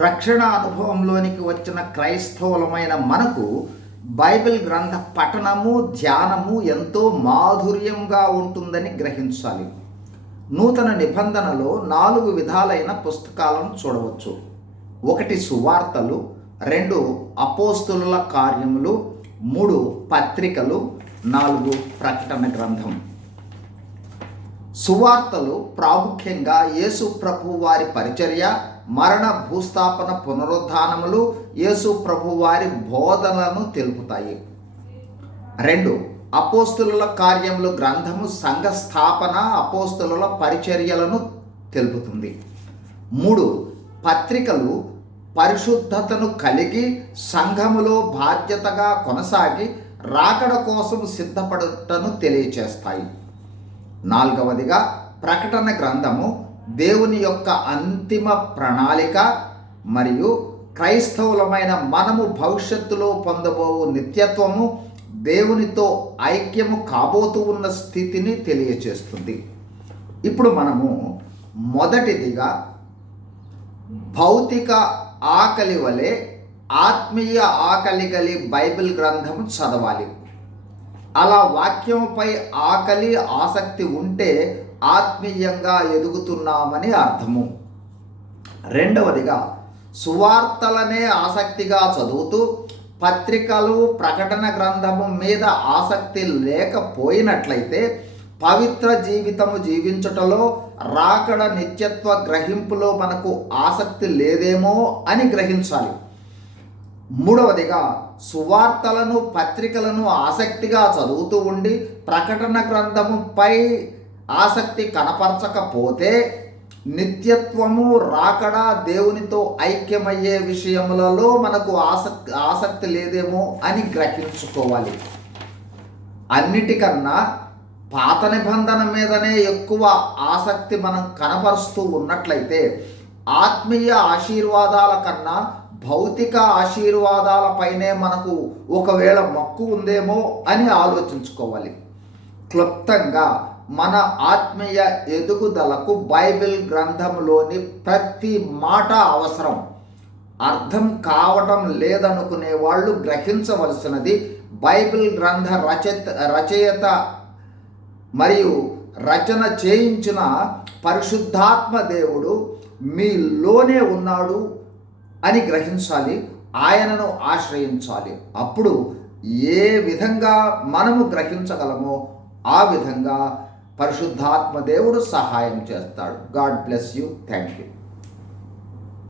రక్షణ అనుభవంలోనికి వచ్చిన క్రైస్తవులమైన మనకు బైబిల్ గ్రంథ పఠనము ధ్యానము ఎంతో మాధుర్యంగా ఉంటుందని గ్రహించాలి. నూతన నిబంధనలో నాలుగు విధాలైన పుస్తకాలను చూడవచ్చు. ఒకటి సువార్తలు రెండు అపోస్తుల కార్యములు మూడు పత్రికలు నాలుగు ప్రకటన గ్రంథం. సువార్తలు ప్రాముఖ్యంగా యేసు ప్రభు వారి పరిచర్య మరణ భూస్థాపన పునరుద్ధానములు యేసు ప్రభు వారి బోధనలను తెలుపుతాయి. రెండు అపోస్తుల కార్యములు గ్రంథము సంఘ స్థాపన అపోస్తుల పరిచర్యలను తెలుపుతుంది. మూడు పత్రికలు పరిశుద్ధతను కలిగి సంఘములో బాధ్యతగా కొనసాగి రాకడ కోసం సిద్ధపడుటను తెలియచేస్తాయి. నాలుగవదిగా ప్రకటన గ్రంథము దేవుని యొక్క అంతిమ ప్రణాళిక మరియు క్రైస్తవులమైన మనము భవిష్యత్తులో పొందబోవు నిత్యత్వము దేవునితో ఐక్యము కాబోతూ ఉన్న స్థితిని తెలియచేస్తుంది. ఇప్పుడు మనము మొదటిదిగా భౌతిక ఆకలి వలె ఆత్మీయ ఆకలి గలి బైబిల్ గ్రంథము చదవాలి. అలా వాక్యంపై ఆకలి ఆసక్తి ఉంటే ఆత్మీయంగా ఎదుగుతున్నామని అర్థము. రెండవదిగా సువార్తలనే ఆసక్తిగా చదువుతూ పత్రికలు ప్రకటన గ్రంథము మీద ఆసక్తి లేకపోయినట్లయితే పవిత్ర జీవితము జీవించుటలో రాకడ నిత్యత్వ గ్రహింపులో మనకు ఆసక్తి లేదేమో అని గ్రహించాలి. మూడవదిగా సువార్తలను పత్రికలను ఆసక్తిగా చదువుతూ ఉండి ప్రకటన గ్రంథముపై ఆసక్తి కనపరచకపోతే నిత్యత్వము రాకడా దేవునితో ఐక్యమయ్యే విషయములలో మనకు ఆసక్తి ఆసక్తి లేదేమో అని గ్రహించుకోవాలి. అన్నిటికన్నా పాత నిబంధన మీదనే ఎక్కువ ఆసక్తి మనం కనపరుస్తూ ఉన్నట్లయితే ఆత్మీయ ఆశీర్వాదాల కన్నా భౌతిక ఆశీర్వాదాలపైనే మనకు ఒకవేళ మక్కు ఉందేమో అని ఆలోచించుకోవాలి. క్లుప్తంగా మన ఆత్మీయ ఎదుగుదలకు బైబిల్ గ్రంథంలోని ప్రతి మాట అవసరం. అర్థం కావటం లేదనుకునే వాళ్ళు గ్రహించవలసినది బైబిల్ గ్రంథ రచయిత రచయిత మరియు రచన చేయించిన పరిశుద్ధాత్మ దేవుడు మీలోనే ఉన్నాడు అని గ్రహించాలి ఆయనను ఆశ్రయించాలి. అప్పుడు ఏ విధంగా మనము గ్రహించగలమో ఆ విధంగా పరిశుద్ధాత్మ దేవుడు సహాయం చేస్తాడు. God bless you. Thank you